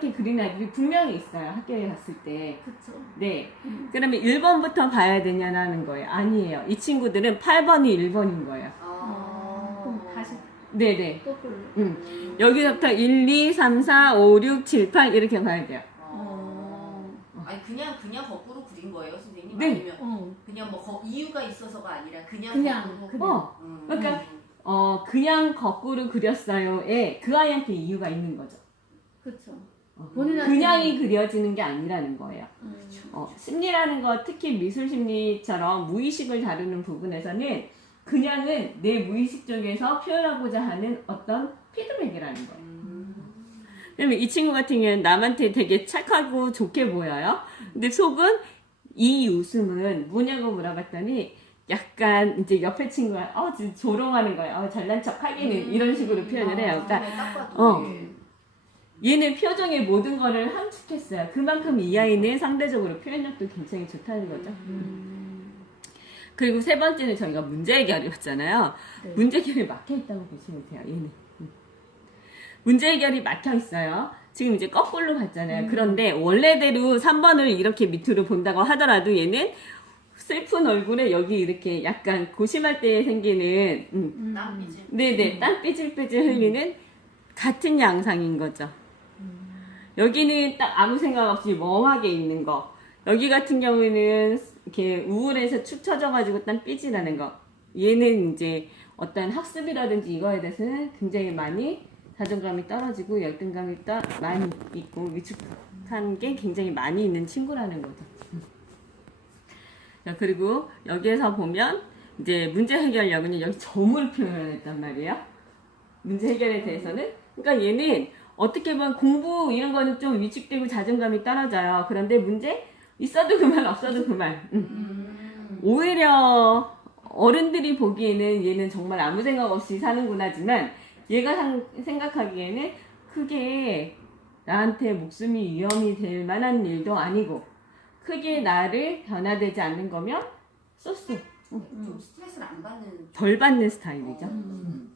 이렇게 그리는 아이들이 분명히 있어요. 학교에 갔을 때. 그쵸. 네. 음. 그러면 1번부터 봐야 되냐라는 거예요. 아니에요. 이 친구들은 8번이 1번인 거예요. 어, 그럼 다시 네네. 거꾸로. 음. 여기서부터 1, 2, 3, 4, 5, 6, 7, 8 이렇게 가야 돼요. 어. 아니 그냥 그냥 거꾸로 그린 거예요, 선생님? 네. 아니면 어. 그냥 뭐 거- 이유가 있어서가 아니라 그냥 그냥, 거꾸로? 그냥. 어. 음. 그러니까 어, 그냥 거꾸로 그렸어요에 그 아이한테 이유가 있는 거죠. 그쵸. 그냥이 그려지는 게 아니라는 거예요. 음. 어, 심리라는 거 특히 미술 심리처럼 무의식을 다루는 부분에서는 그냥은 내 무의식 쪽에서 표현하고자 하는 어떤 피드백이라는 거예요. 음. 그러면 이 친구 같은 경우는 남한테 되게 착하고 좋게 보여요. 근데 속은 이 웃음은 뭐냐고 물어봤더니 약간 이제 옆에 친구가 어 진짜 조롱하는 거예요. 어, 잘난 척 하기는 이런 식으로 표현을 해요. 그러니까 네, 어. 예. 얘는 표정의 모든 거를 함축했어요. 그만큼 이 아이는 상대적으로 표현력도 굉장히 좋다는 거죠. 음. 그리고 세 번째는 저희가 문제 해결이었잖아요. 네. 문제 해결이 막혀 있다고 보시면 돼요. 얘는 음. 문제 해결이 막혀 있어요. 지금 이제 거꾸로 갔잖아요. 음. 그런데 원래대로 3번을 이렇게 밑으로 본다고 하더라도 얘는 슬픈 얼굴에 여기 이렇게 약간 고심할 때 생기는 음, 음. 네네 땀 삐질삐질 흘리는 같은 양상인 거죠. 여기는 딱 아무 생각 없이 멍하게 있는 거. 여기 같은 경우에는 이렇게 우울해서 축 처져가지고 땀 삐질하는 거. 얘는 이제 어떤 학습이라든지 이거에 대해서는 굉장히 많이 자존감이 떨어지고 열등감이 떠, 많이 있고 위축한 게 굉장히 많이 있는 친구라는 거죠. 자, 그리고 여기에서 보면 이제 문제 해결력은 여기 점을 표현했단 말이에요. 문제 해결에 대해서는. 그러니까 얘는 어떻게 보면 공부 이런 거는 좀 위축되고 자존감이 떨어져요. 그런데 문제 있어도 그만 없어도 그만. 음. 음. 오히려 어른들이 보기에는 얘는 정말 아무 생각 없이 사는구나지만 얘가 상- 생각하기에는 크게 나한테 목숨이 위험이 될 만한 일도 아니고 크게 나를 변화되지 않는 거면 쏘쏘 좀 스트레스를 안 받는 덜 받는 스타일이죠. 음.